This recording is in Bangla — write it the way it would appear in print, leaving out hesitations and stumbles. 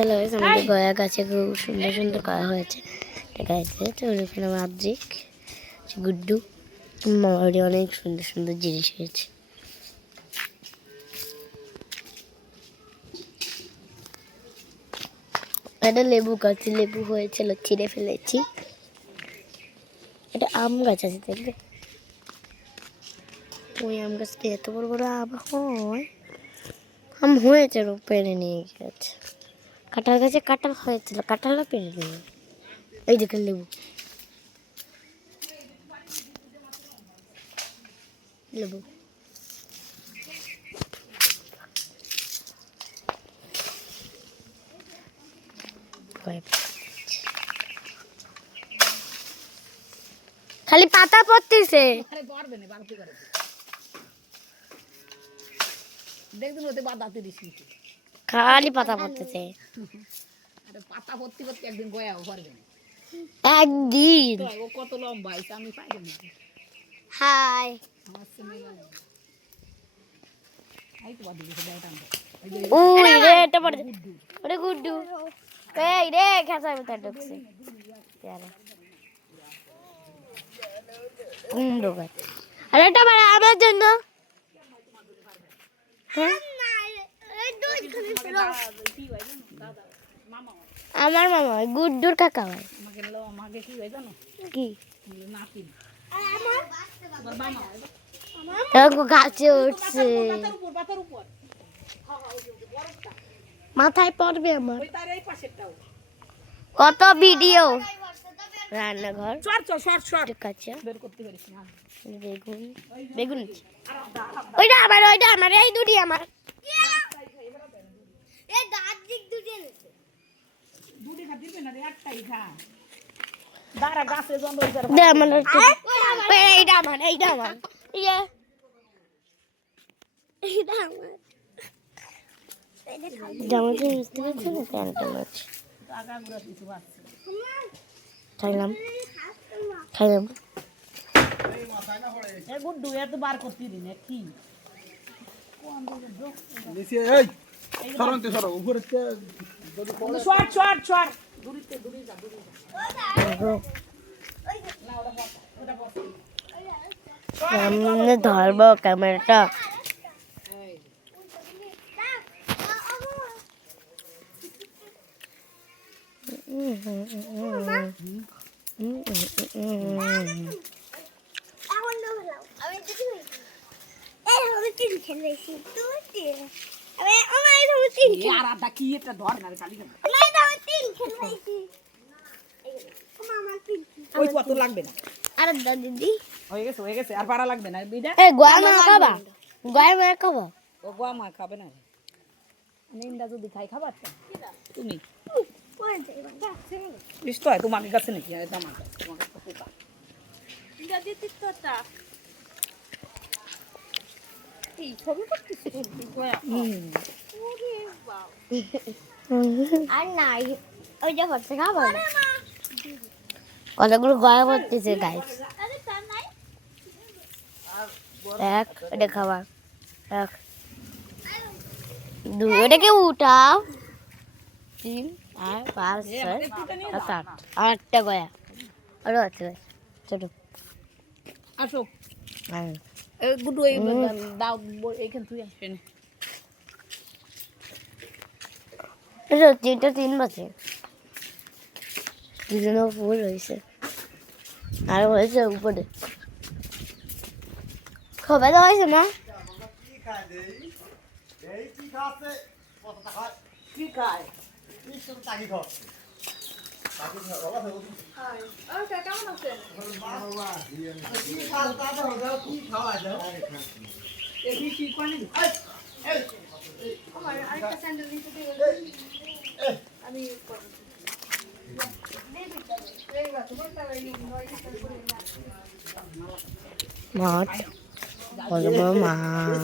ফেলা হয়েছে আমাদের গয়া গাছে, খুব সুন্দর সুন্দর করা হয়েছে। দেখা যাচ্ছে তো ওখানে মাদ্রিক গুড্ডু মামারি অনেক সুন্দর সুন্দর জিনিস হয়েছে। এটা লেবু গাছ, লেবু হয়েছিল ছিঁড়ে ফেলেছি। এটা আম গাছ আছে দেখবে, ওই আম গাছটা এত বড় বড় আম হয়, আম হয়েছে পেরে নিয়ে গেছে। কাঁঠাল গাছে কাঁঠাল হয়েছিল, কাঁঠালও পেরে নিয়ে। এই দেখেন লেবু, লেবু খালি পাতা পড়তেছে, খালি পাতা পড়তেছে। পাতা ভর্তি ভর্তি একদিন গয়াও পারবে না, একদিন। ও কত লম্বা এটা আমি পাইব না। হাই ওই রে, এটা পড়ে ওরে গুড্ডু, এই রে খেসার ভিতর ঢুকছে। কুমড়ো গাছ, আর এটা আমার জন্য। আমার মামা গুড্ডুর কাকা হয়। কি গাছে উঠছে, মাথায় পড়বে আমার। কত ভিডিও, রান্নাঘর, বেগুন বেগুন, ওইটা আমার, ওইটা আমার, এই দুটি আমার। এইটা আমার, এইটা আমার, জামাটা বুঝতে পারছো না, প্যান্টটা আছে। খাইলাম খাইলাম গুড্ডু এত বার করতে দিন কি ধরবো ক্যামেরাটা। লাগবে না আর দিদি হয়ে গেছে আর পাড়া লাগবে না। গোয়া মা খাবা, গোয়া মা খাবো, ও গোয়া মা খাবে না, নিন্দা যদি খাই খাবার তুমি নিশ্চয় তোমাকে কাছে নাকি আমার আর নাই ওই যে হচ্ছে খাবো কতগুলো গয়া পড়তেছে গাইস। এক এটা খাবার, এক দুই, ওটাকে উঠাও, 3 আর 5 6 7 8টা গয়া আরো আছে ছোট। আসো গুড্ডু দাও এইখান তুই আসেন। এটা 3 বাজে, দুজনে ফুল হয়েছে আর হয়েছে উপরে খাবার দেওয়া হয়েছে না। মাছ বড় বড় মাছ,